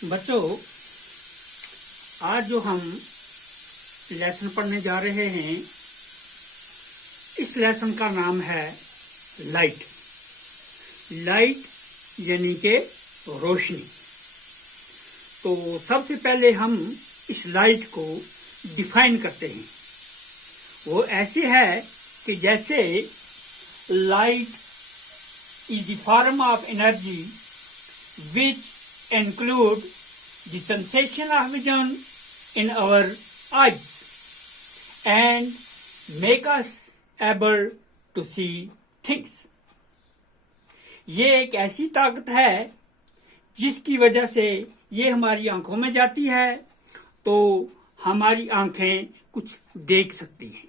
बच्चों, आज जो हम लेसन पढ़ने जा रहे हैं, इस लेसन का नाम है लाइट। लाइट यानी कि रोशनी। तो सबसे पहले हम इस लाइट को डिफाइन करते हैं। वो ऐसे है कि जैसे light is the form of energy which include the sensation of vision in our eyes and make us able to see things। ये एक ऐसी ताकत है जिसकी वजह से ये हमारी आंखों में जाती है तो हमारी आंखें कुछ देख सकती हैं।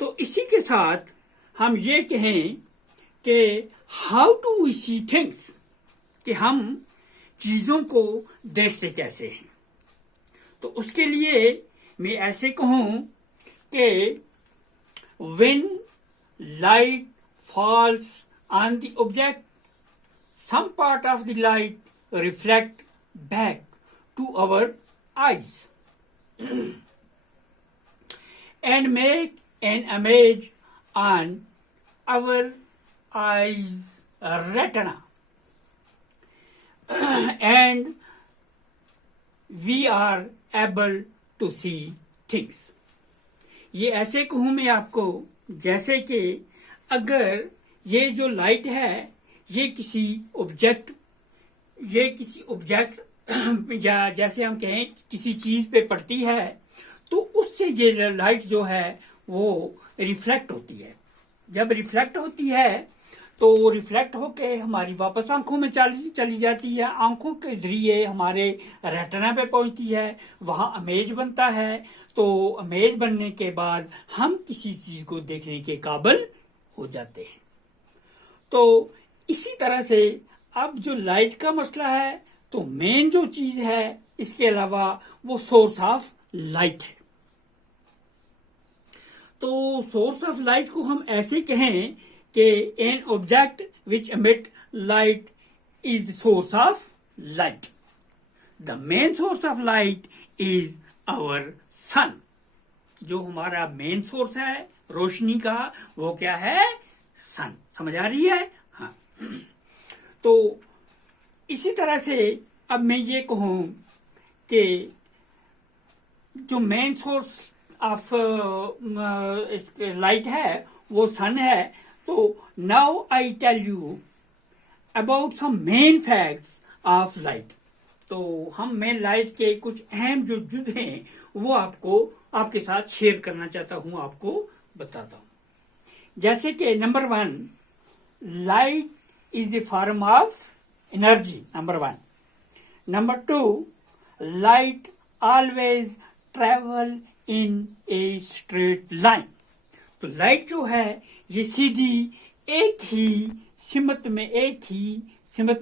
तो इसी के साथ हम ये कहें कि how to we see things, कि हम चीजों को देखते कैसे हैं। तो उसके लिए मैं ऐसे कहूं कि when light falls on the object, some part of the light reflect back to our eyes and make an image on our eyes retina and we are able to see things। ये ऐसे कहूं मैं आपको जैसे कि अगर ये जो लाइट है ये किसी ऑब्जेक्ट या जैसे हम कहें किसी चीज पे पड़ती है तो उससे ये लाइट जो है वो रिफ्लेक्ट होती है। जब रिफ्लेक्ट होती है तो वो रिफ्लेक्ट होके हमारी वापस आंखों में चली जाती है। आंखों के जरिए हमारे रेटिना पे पहुंचती है, वहां इमेज बनता है। तो इमेज बनने के बाद हम किसी चीज को देखने के काबिल हो जाते हैं। तो इसी तरह से अब जो लाइट का मसला है तो मेन जो चीज है इसके अलावा वो सोर्स ऑफ लाइट है। तो सोर्स ऑफ लाइट को हम ऐसे कहें कि an object which emit light is the source of light. The main source of light is our sun. जो हमारा मेन सोर्स है रोशनी का वो क्या है? सन। समझ आ रही है? हाँ। तो इसी तरह से अब मैं ये कहूं कि जो मेन सोर्स ऑफ लाइट है वो सन है। तो now I tell you about some main facts of light. तो हम मेन लाइट के कुछ अहम जो जुज हैं वो आपके साथ शेयर करना चाहता हूं, आपको बताता हूं। जैसे कि number 1, light is a form of energy, number 1। Number 2, light always travel in a straight line. तो लाइट जो है ये सीधी एक ही सिमत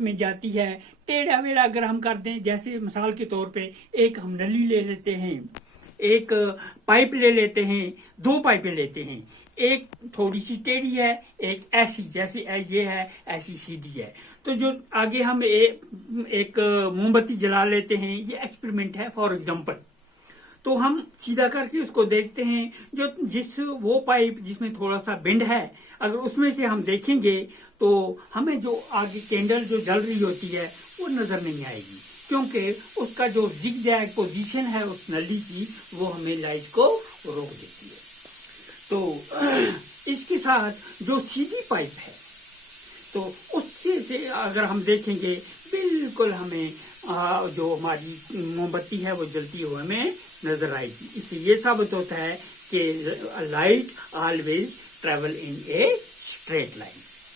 में जाती है। टेढ़ा मेढ़ा अगर हम कर दें, जैसे मिसाल के तौर पे एक हम नली ले लेते हैं, एक पाइप ले लेते हैं, 2 पाइपें लेते हैं। एक थोड़ी सी टेढ़ी है, एक ऐसी जैसे ये है ऐसी सीधी है। तो जो आगे हम एक मोमबत्ती जला लेते हैं, ये एक्सपेरिमेंट है फॉर एग्जाम्पल। तो हम सीधा करके उसको देखते हैं, वो पाइप जिसमें थोड़ा सा बेंड है, अगर उसमें से हम देखेंगे तो हमें जो आगे कैंडल जो जल रही होती है वो नजर नहीं आएगी, क्योंकि उसका जो जिगजैग पोजीशन है उस नली की वो हमें लाइट को रोक देती है। तो इसके साथ जो सीधी पाइप है तो उससे से अगर हम देखेंगे बिल्कुल हमें जो हमारी मोमबत्ती है वो जलती हुई हमें नजर आएगी। इससे ये साबित होता है कि light always travel in a straight line.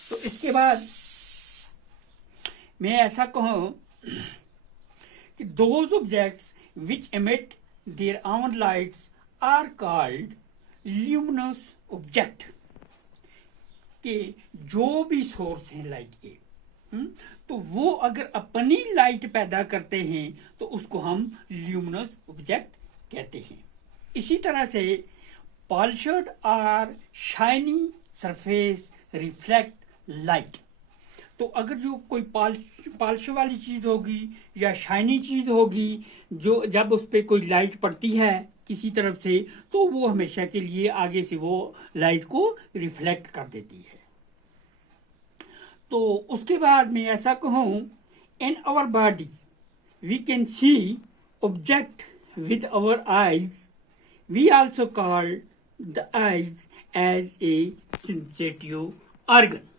तो इसके बाद मैं ऐसा कहूं कि those objects which emit their own lights are called luminous object. कि जो भी सोर्स हैं लाइट के तो वो अगर अपनी लाइट पैदा करते हैं तो उसको हम ल्यूमिनस ऑब्जेक्ट कहते हैं। इसी तरह से पॉलिश्ड और शाइनी सरफेस रिफ्लेक्ट लाइट। तो अगर जो कोई पॉलिश वाली चीज होगी या शाइनी चीज होगी, जो जब उस पर कोई लाइट पड़ती है किसी तरफ से, तो वो हमेशा के लिए आगे से वो लाइट को रिफ्लेक्ट कर देती है। तो उसके बाद मैं ऐसा कहूं, in our body we can see object with our eyes. We also call the eyes as a sensitive organ.